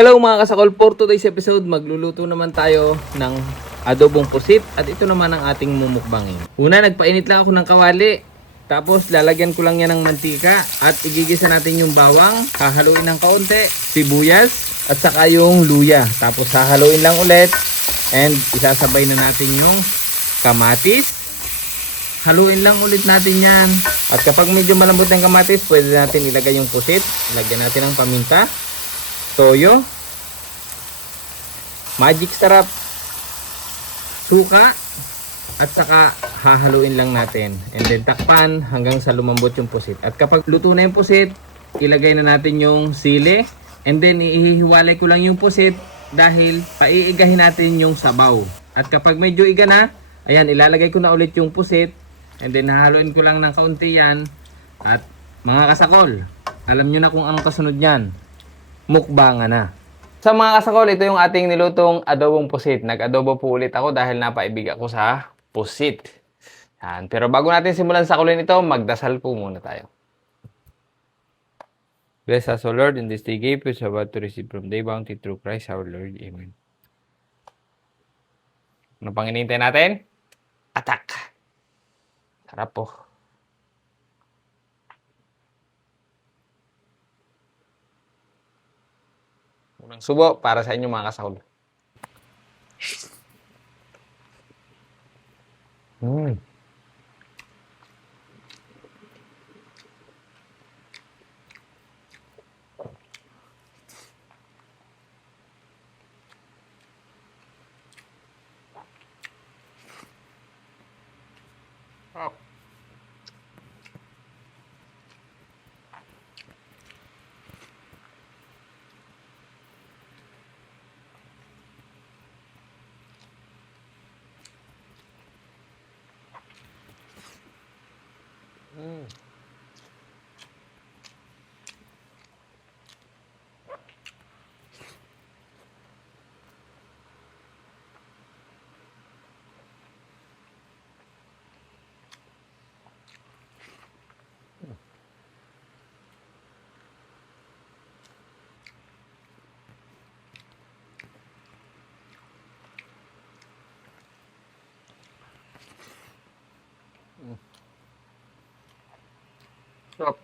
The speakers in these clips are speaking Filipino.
Hello mga kasakol, for today's episode magluluto naman tayo ng adobong pusit at ito naman ang ating mumukbangin. Una, nagpainit lang ako ng kawali, tapos lalagyan ko lang yan ng mantika at igigisa natin yung bawang, hahaluin ng kaunti, sibuyas at saka yung luya. Tapos hahaluin lang ulit and isasabay na natin yung kamatis. Haluin lang ulit natin yan. At kapag medyo malambot ng kamatis, pwede natin ilagay yung pusit. Lagyan natin ng paminta, toyo, magic sarap, suka, at saka hahaluin lang natin. And then takpan hanggang sa lumambot yung pusit. At kapag luto na yung pusit, ilagay na natin yung sili. And then ihihiwalay ko lang yung pusit dahil paiigahin natin yung sabaw. At kapag medyo iga na, ayan, ilalagay ko na ulit yung pusit. And then hahaluin ko lang ng kaunti yan. At mga kasakol, alam nyo na kung anong kasunod yan. Mukbangan na. Sa mga kasakol, ito yung ating nilutong adobong pusit. Nag-adobo po ulit ako dahil napaibig ako sa pusit. Yan. Pero bago natin simulan sa kulin ito, magdasal po muna tayo. Bless us, O Lord, in this day gift which we are about to receive from thy bounty through Christ our Lord. Amen. Ano pang hinihintay natin? Attack! Sarap po. Unang subo para sa inyo mga kasakol. Oh. Sarap.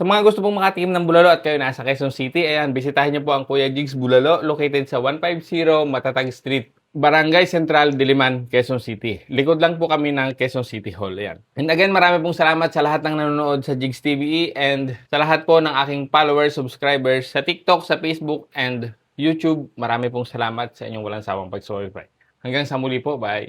Sa mga gusto pong makatikim ng bulalo at kayo nasa Quezon City, ayan, bisitahin niyo po ang Kuya Jigs Bulalo located sa 150 Matatag Street, Barangay Central, Diliman, Quezon City. Likod lang po kami ng Quezon City Hall. Ayan. And again, marami pong salamat sa lahat ng nanonood sa Jigs TVE and sa lahat po ng aking followers, subscribers sa TikTok, sa Facebook, and YouTube. Marami pong salamat sa inyong walang sawang pag-subscribe. Hanggang sa muli po. Bye!